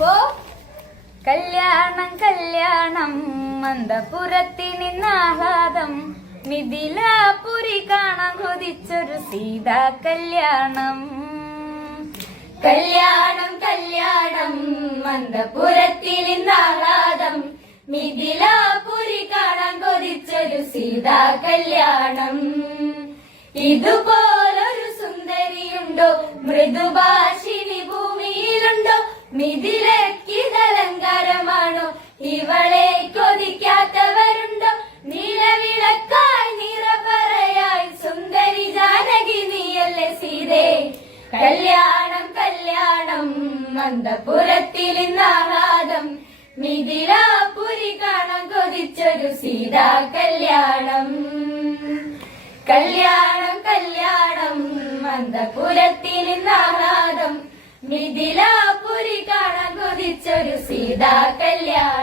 പോ. കല്യാണം കല്യാണം അന്തപുരത്തിനിന്നാഹ്ലാദം, മിഥിലാപുരി കാണാൻ കൊതിച്ചൊരു സീതാ കല്യാണം. കല്യാണം കല്യാണം അന്തപുരത്തിനിന്നാഹ്ലാദം, മിഥിലാപുരി കാണാൻ കൊതിച്ചൊരു സീതാ കല്യാണം. ഇതുപോലൊരു സുന്ദരിയുണ്ടോ, മൃദുഭാഷിണി ഭൂമിയിലുണ്ടോ, മിഥിലക്കിതലങ്കാരമാണോ, ഇവളെ കൊതിക്കാത്തവരുണ്ടോ, നിലവിളക്കായി നിറപറയായി സുന്ദരി ജാനകി നീയല്ലേ സീതേ. കല്യാണം കല്യാണം അന്തപുരത്തിലിന്നാഹ്ലാദം, മിഥിലാപുരി കാണാൻ കൊതിച്ചൊരു സീതാ കല്യാണം. കല്യാണം കല്യാണം അന്തപുരത്തിലിന്നാഹ്ലാദം, മിഥിലാപുരി കാണാൻ കൊതിച്ചൊരു സീതാ കല്യാണം.